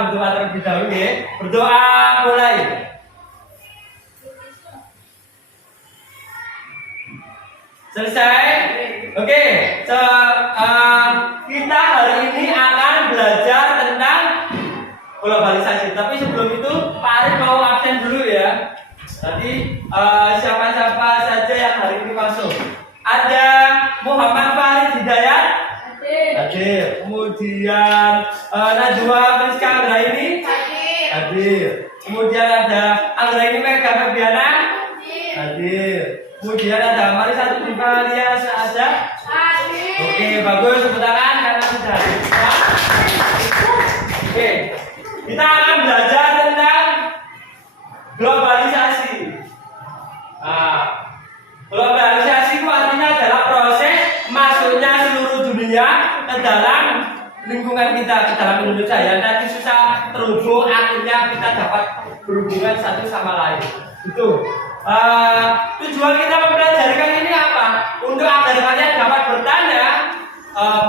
berdoa terlebih dahulu ya. Berdoa mulai. Selesai? Oke. Kita hari ini akan belajar tentang globalisasi. Tapi sebelum itu Pak Arif mau absen dulu ya. Nanti siapa-siapa saja yang hari ini masuk. Ada Muhammad Farid Hidayat. Hadir. Kemudian Najwa Priska Anggraini. Hadir. Kemudian ada Anggraini Mega Febiana. Hadir. Kemudian ada Marisa Tudivalia ada. Oke, bagus, tepuk tangan karena sudah hadir. Oke, kita akan belajar tentang globalisasi. Globalisasi itu artinya adalah proses masuknya seluruh dunia ke dalam lingkungan kita, ke dalam Indonesia ya. Nanti susah terhubung, akhirnya kita dapat berhubungan satu sama lain. Itu tujuan kita mempelajari kali ini apa? Untuk agar kalian dapat bertanya,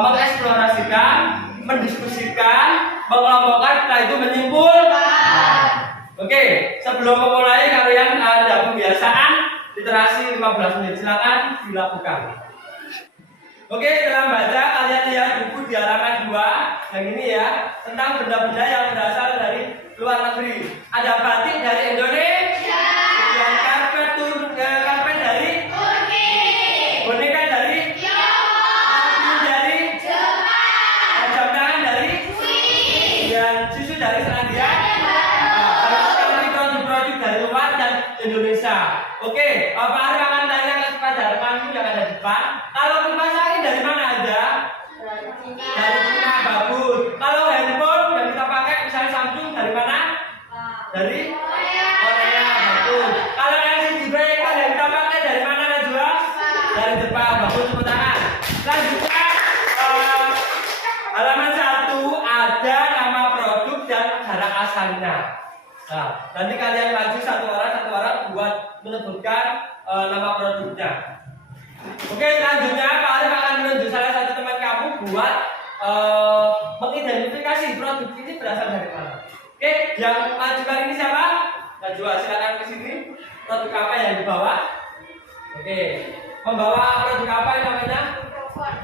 mengeksplorasikan, mendiskusikan, mengelompokkan, setelah itu menyimpulkan. Oke, sebelum memulai kalian ada pembiasaan literasi 15 menit, silakan dilakukan. Oke, setelah baca kalian lihat buku di halaman 2 yang ini ya, tentang benda-benda yang berasal dari luar negeri. Ada batik dari Indonesia, kemudian karpet dari Turki, boneka dari Tiongkok, dari Jepang, jam tangan dari Swiss, dan susu dari Selandia. Produk dari luar dan Indonesia. Oke, Pak Arif akan tanya kepada rekanku yang ada di depan. Kalau kipas angin dari mana aja? Dari Cina, bagus. Kalau handphone yang kita pakai misalnya Samsung dari mana? Dari Korea, bagus. Kalau LCD breaker yang kita pakai dari mana Najwa? Dari Jepang, bagus, tepuk tangan. Selanjutnya halaman 1 ada nama produk dan negara asalnya. Nah, nanti kalian maju satu orang buat menyebutkan nama produknya. Oke, selanjutnya Pak Arif akan menunjuk salah satu teman kamu buat mengidentifikasi produk ini berasal dari mana. Oke, yang maju kali ini siapa? Najwa, silakan ke sini. Produk apa yang dibawa? Oke, membawa produk apa yang namanya?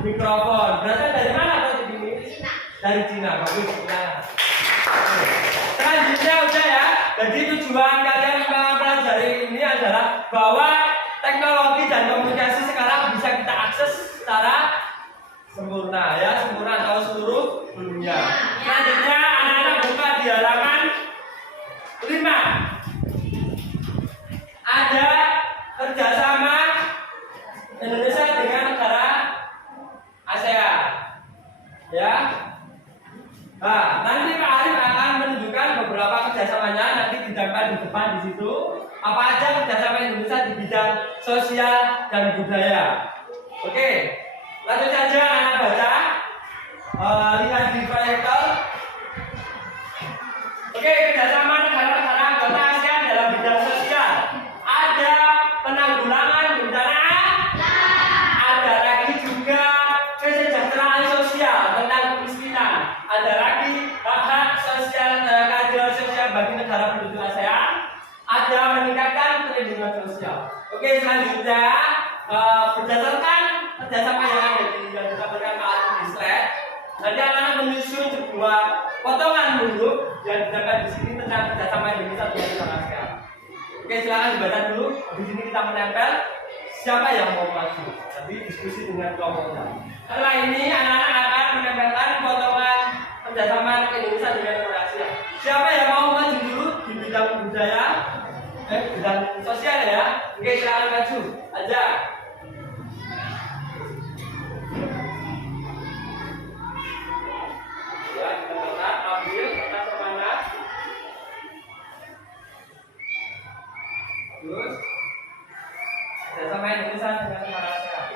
Mikrofon. Berasal dari mana produk ini? Dari Cina. Bagus, nah. Selanjutnya udah ya. Jadi tujuan kalian mempelajari ini adalah bahwa teknologi dan komunikasi sekarang bisa kita akses secara sempurna ya, sempurna atau seluruh dunia. Selanjutnya anak-anak buka di halaman 5. Ada kerjasama Indonesia dengan negara ASEAN ya. Nah, nanti Pak Arif akan menunjukkan beberapa kerjasamanya, nanti ditempel di depan di situ. Apa aja kerjasama Indonesia di bidang sosial dan budaya. Oke, lanjut saja anak baca. Lihat di proyektor. Oke, kerjasama negara-negara anggota ASEAN dalam bidang sosial. Ada penanggulangan bencana. Ada lagi juga kesejahteraan sosial tentang kemiskinan. Ada lagi hak-hak sosial, keadilan sosial bagi negara penduduk ASEAN. Ada meningkatkan perlindungan sosial. Oke, selanjutnya berdasarkan kerjasama yang ada yang disampaikan Pak Arif di slide, nanti anak-anak menyusun sebuah potongan dulu yang ditempel di sini tentang kerjasama Indonesia dengan negara ASEAN. Oke, silakan dibaca dulu. Di sini kita menempel. Siapa yang mau maju? Nanti diskusi dengan kelompoknya. Setelah ini anak-anak akan menempelkan potongan kerjasama Indonesia dengan negara ASEAN. Siapa yang mau maju dulu di bidang budaya, bidang sosial ya? Oke, silakan maju aja. Ya, kita ambil kertas mana? Terus kerjasama Indonesia dengan negara ASEAN.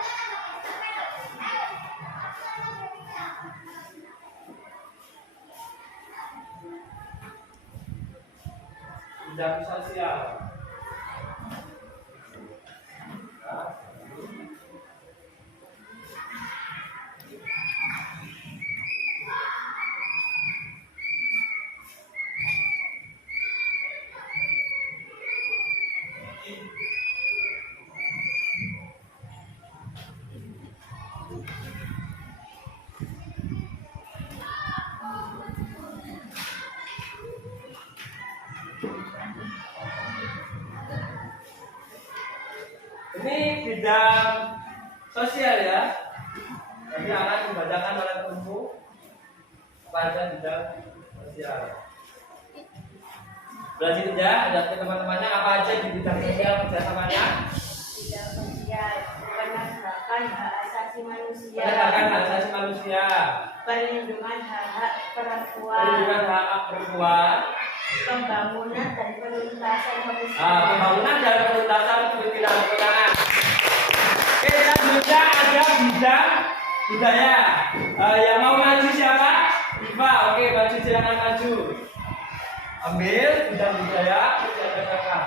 Bidang sosial. bidang sosial ya. Jadi akan dibacakan oleh temanmu pada bidang sosial. Belajar ya, ada teman-temannya apa aja di bidang sosial kerjasamanya? Bidang sosial, penegakan hak asasi manusia. Penegakan hak asasi manusia. Perlindungan hak perempuan. Perlindungan hak perempuan. Pembangunan dan penuntasan kemiskinan. Pembangunan dan penuntasan kemiskinan. Oke, selanjutnya ada bidang budaya. Yang mau maju siapa? Iva. Oke, maju, silakan maju. Ambil bidang budaya, kerjakan.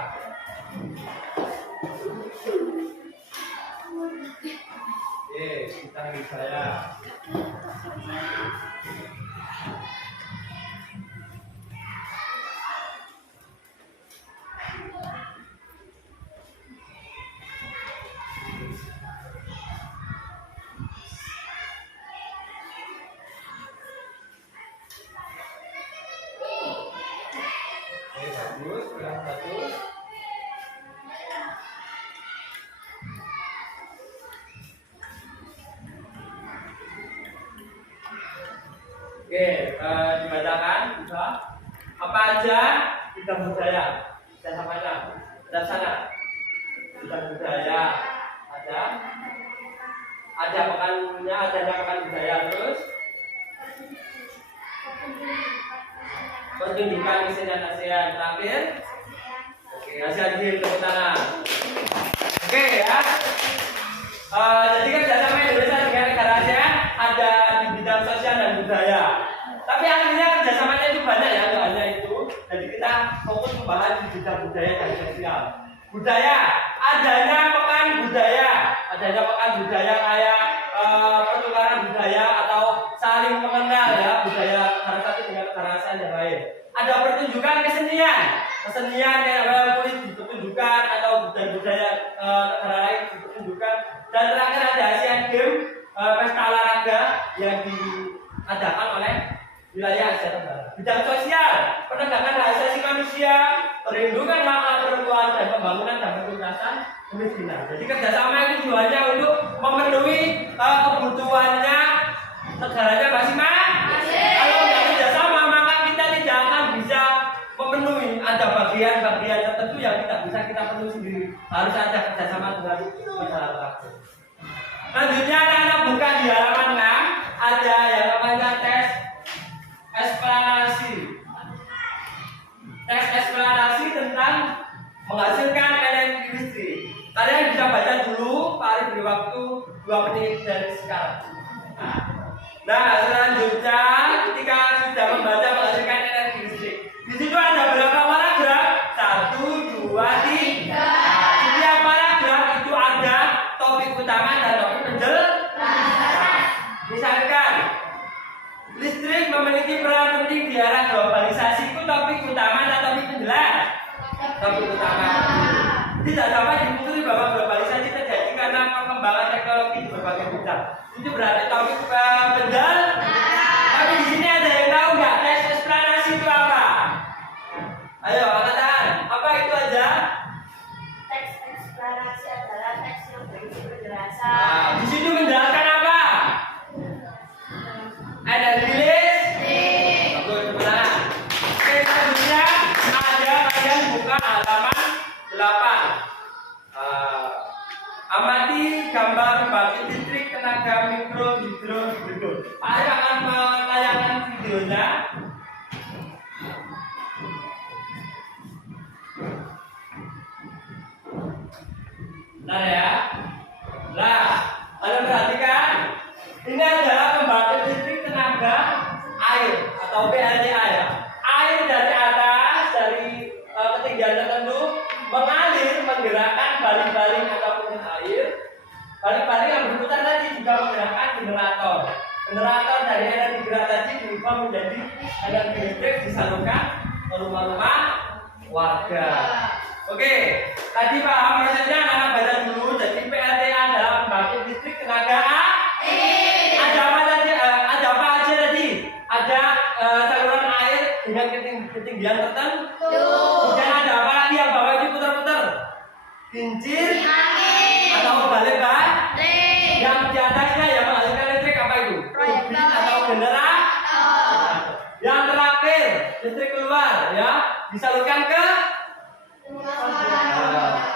Oke, bidang budaya. Oke, bagus, kurang satu. Oke, dibacakan bisa. Apa aja bidang budaya? Kita sama-sama. Ada sana. Bidang budaya ada. Ada pekannya, adanya pekan budaya terus. Pertunjukan kesenian ASEAN terakhir. Oke, ASEAN Games tepuk tangan. Oke ya. Jadi kerjasama Indonesia dengan negara ASEAN ada di bidang sosial dan budaya. Tapi akhirnya kerjasamanya itu banyak ya, nggak hanya itu. Jadi kita fokus membahas di bidang budaya dan sosial. Budaya, adanya pekan budaya kayak pertukaran budaya atau saling mengenal ya budaya negara satu dengan negara ASEAN yang lain. Ada pertunjukan kesenian kayak kulit dipertunjukkan atau budaya negara lain dipertunjukkan. Dan terakhir ada ASEAN Games, pesta olahraga yang diadakan oleh wilayah Asia Tenggara. Bidang sosial, penegakan hak asasi manusia, perlindungan hak perempuan dan pembangunan dan penuntasan kemiskinan. Jadi kerjasama itu tujuannya untuk memenuhi kebutuhannya negaranya masing-masing. Kalau tidak kerjasama maka kita tidak akan bisa memenuhi. Ada bagian-bagian tertentu yang tidak bisa kita penuhi sendiri. Harus ada kerjasama dengan masyarakat lain. Selanjutnya anak-anak buka di halaman 6 ada yang namanya tes eksplanasi. Tes eksplanasi tentang menghasilkan energi listrik. Kalian bisa baca dulu, Pak Arif beri waktu 2 menit dari sekarang. Nah, selanjutnya ketika sudah membaca menghasilkan energi listrik, di situ ada berapa paragraf? 1, 2, 3. Setiap paragraf itu ada topik utama dan topik penjelasan. Misalkan listrik memiliki peran penting di era globalisasi, itu topik utama dan topik penjelasan. Topik utama. Tidak dapat dipungkiri bahwa globalisasi terjadi karena perkembangan teknologi di berbagai bidang. Itu berarti topik penjelasan. Tapi di sini ada yang tahu nggak tes eksplanasi itu apa? Ayo katakan, apa itu aja? Teks eksplanasi adalah teks yang berisi penjelasan. Di situ menjelaskan apa? Energi listrik. Bagus, benar. Oke, selanjutnya ada kalian buka halaman 8. Amati gambar pembangkit listrik tenaga mikro hidro berikut. Pak Arif akan menayangkan videonya. Bentar ya. Nah, kalian perhatikan. Ini adalah pembangkit listrik tenaga air atau PLTA ya. Air dari atas dari ketinggian tertentu mengalir menggerakkan baling-baling ataupun air. Baling-baling yang berputar tadi juga menggerakkan generator. Generator dari energi gerak tadi diubah menjadi energi listrik disalurkan ke rumah-rumah warga. Oke, tadi paham prosesnya, anak baca dulu. Jadi PLTA adalah pembangkit listrik tenaga air. Ada apa tadi? Ada apa aja tadi? Ada saluran air dengan ketinggian tertentu. Kemudian ada apa lagi yang bawah ini putar-putar? Kincir. Ada atau balik balik. Yang di atasnya yang menghasilkan listrik apa itu? Turbin atau generator. Yang terakhir listrik keluar ya disalurkan ke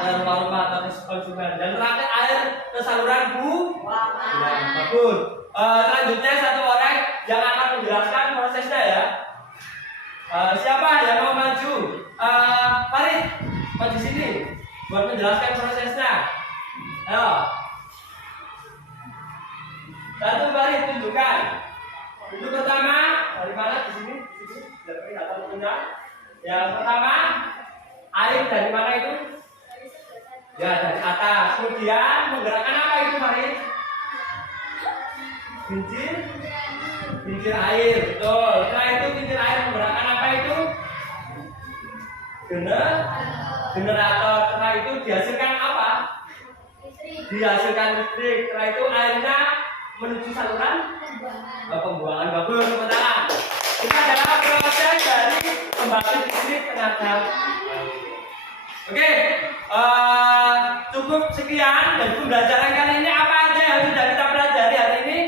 rumah-rumah atau konsumen. Dan terakhir air ke saluran buangan. Bagus. Selanjutnya satu orang yang akan menjelaskan prosesnya ya. Siapa yang mau maju? Farid, maju sini buat menjelaskan prosesnya. Ayo. Satu Farid tunjukkan. Itu pertama dari mana? Di sini, biar kelihatan punya. Yang pertama air dari mana itu? Ya dari atas. Kemudian menggerakkan apa itu Farid? Kincir air, betul. Setelah itu kincir air menggerakkan apa itu? Generator. Setelah itu dihasilkan apa? Dihasilkan listrik. Setelah itu airnya menuju saluran pembuangan. Bagus, sementara ini adalah proses dari pembangkit listrik tenaga. Oke, cukup sekian dari pembelajaran kali ini. Apa aja yang sudah kita pelajari hari ini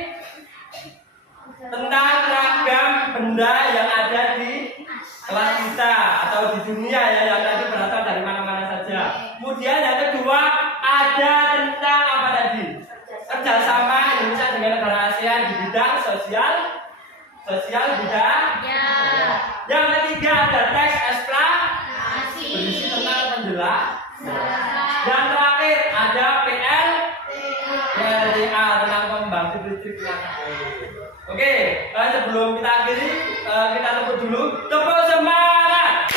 tentang ragam benda yang ada di kelas kita atau di dunia ya, yang tadi berasal dari mana-mana saja. Kemudian yang kedua ada tentang apa tadi? Kerjasama Indonesia dengan negara ASEAN di bidang sosial bidang. Yang ketiga ada teks eksplanasi berisi tentang penjelasan. Yang terakhir ada PLTA tentang pembangkit listrik tenaga air. Oke, sebelum kita akhiri kita tepuk dulu. Tepuk semangat.